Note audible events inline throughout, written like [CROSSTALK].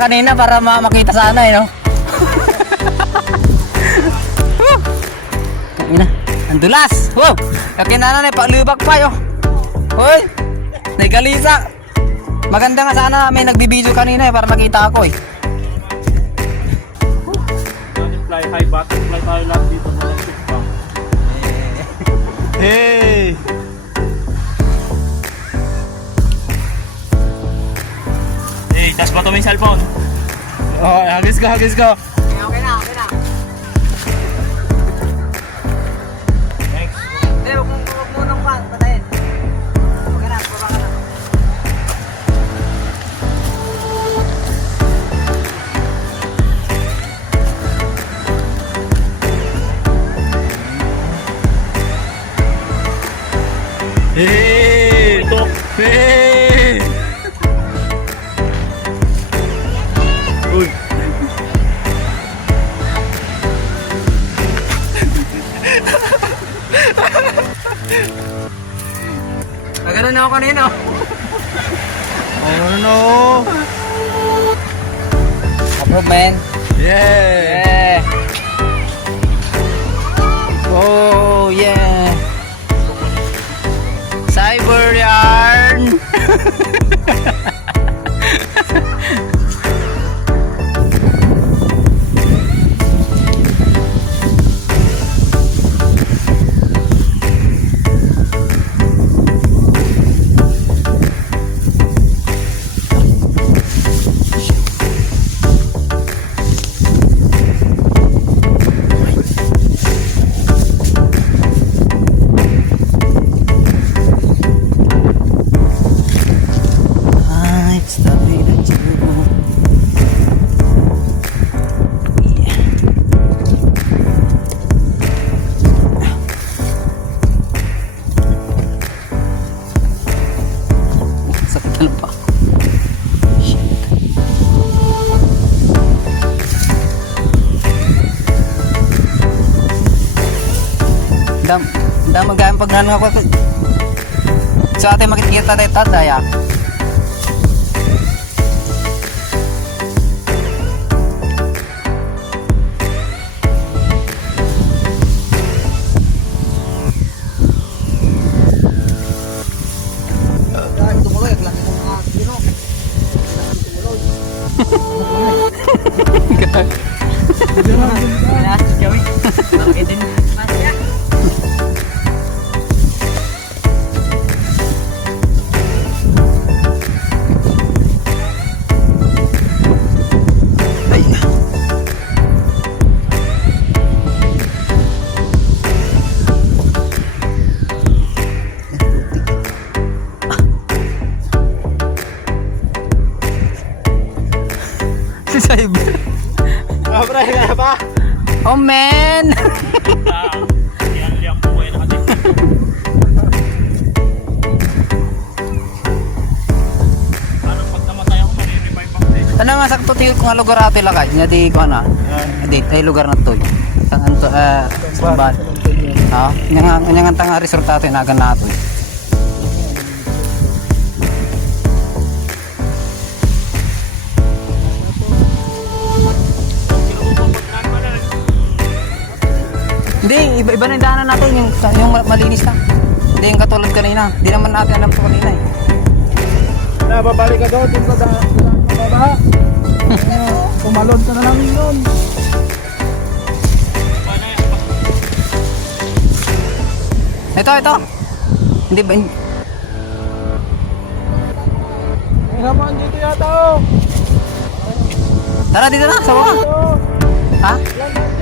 Kanina para ma- makita sana eh, no? Ina, ang dulas. Wow! Kakinana na palubak pa yo. Hoy! Naigalisa. Maganda nga sana may nagbibideo kanina eh para makita ako eh. Fly high butterfly tayo lahat dito sa pa. [LAUGHS] Hey! Tas ba ito may cellphone? Oh, hagis ko, hagis ko. Okay na, okay na. Thanks. Eh, huwag mong huwag mo nang pan, patayin. Okay na, baba ka na. Hey! Nagano na ako kanina. Oh no! Approve, man. Yeah! Yeah. Oh, yeah. Cyber yarn. [LAUGHS] Dam, dam magayang pag ano ako. Sa atin makikita tayo tatay ah. Din. [LAUGHS] Ano nga sakto tingin ko nga lugar ate lakay. Nga di ko na. Di ay lugar na to. Ang anto eh sambat. Ha? Nga nya nga tanga resort ate nagan na to. Hindi, iba-iba na yung daanan natin, yung, yung malinis lang. Hindi yung katulad kanina. Hindi naman natin alam ito kanina eh. Na, babalik ka doon, dun sa daan, sa baba. [LAUGHS] Pumalon ka na lang yun. Ito, ito. Hindi ba? hindi- May haman dito yata oh. Tara dito na, sa baba. Ha? yan.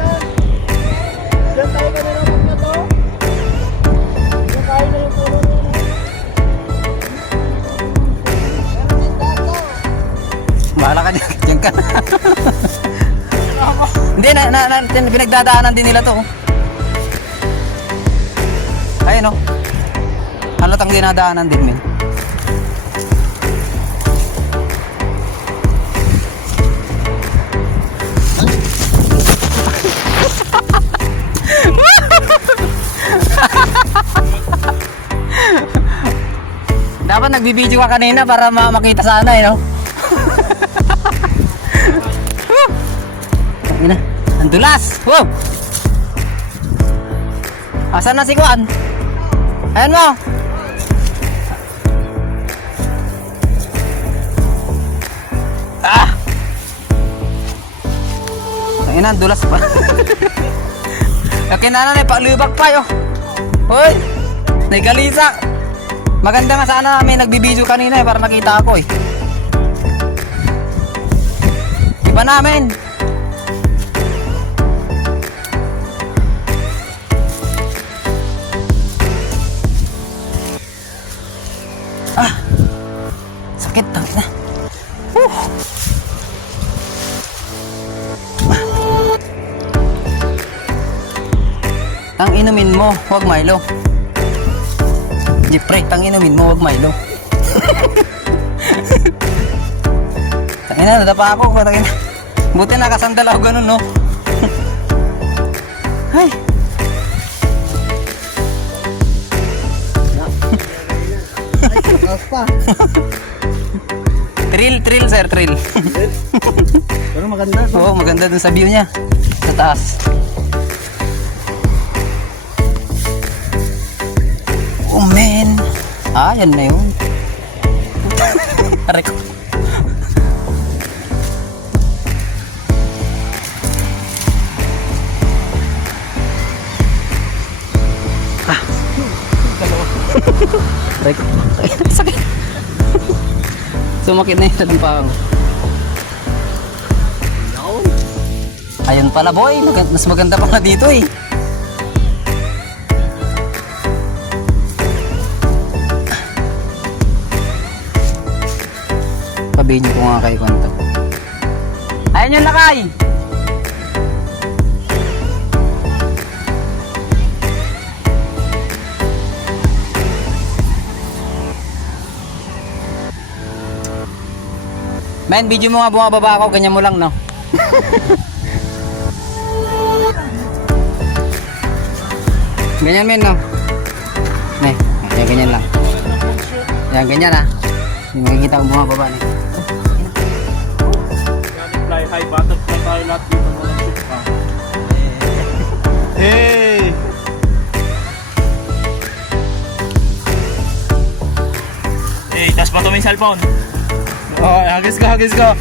Diyan tayo kami ng na to. Na yung na yun. Bahala ka dyan. Diyan ka. [LAUGHS] Hindi, na, na, na, pinagdadaanan din nila to. oh. Ayun o. Halatang dinadaanan din, men. Nagbibideo ka kanina para ma makita sana eh, no? [LAUGHS] Ina, ang dulas. Wow. Asan na si Kuan? Ayan mo. Ah! Ang ina, dulas pa. [LAUGHS] Kakinana na, palubak pa yo. Hoy! Naigalisa. Maganda nga sana may nagbibideo kanina eh, para makita ako eh. Iba namin. Ah! Sakit, tangin na. Ang inumin mo, wag Milo. Jeep break, ang inumin mo, wag Milo. Tangina, nadapa ako. Tangina. Buti nakasandal ako ganun, no? Ay. Thrill, thrill, sir, thrill. Pero maganda. Oo, maganda dun sa view niya. Sa taas. Ah, yan na yun. Ko. Ah. Sakit. Sumakit na yung pa ako. Ayun pala boy, Mag- mas maganda pa nga dito eh. Pabinyo ko nga kay Kwanto. Ayun yung lakay! Men, video mo nga bumababa ako, ganyan mo lang, no? [LAUGHS] Ganyan men no. Ne, ganyan lang. Yan ganyan ah. Hindi makikita kung bumababa ni. Fly high, butterfly tayo lahat dito mo ng shoot pa. Hey! Hey, tas pa to may cellphone. Oh, hagis ko, hagis ko.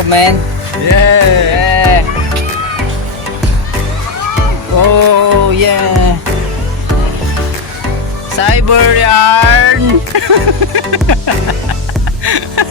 Approve man. Yeah! Yeah. Oh, yeah. Cyber yarn. [LAUGHS]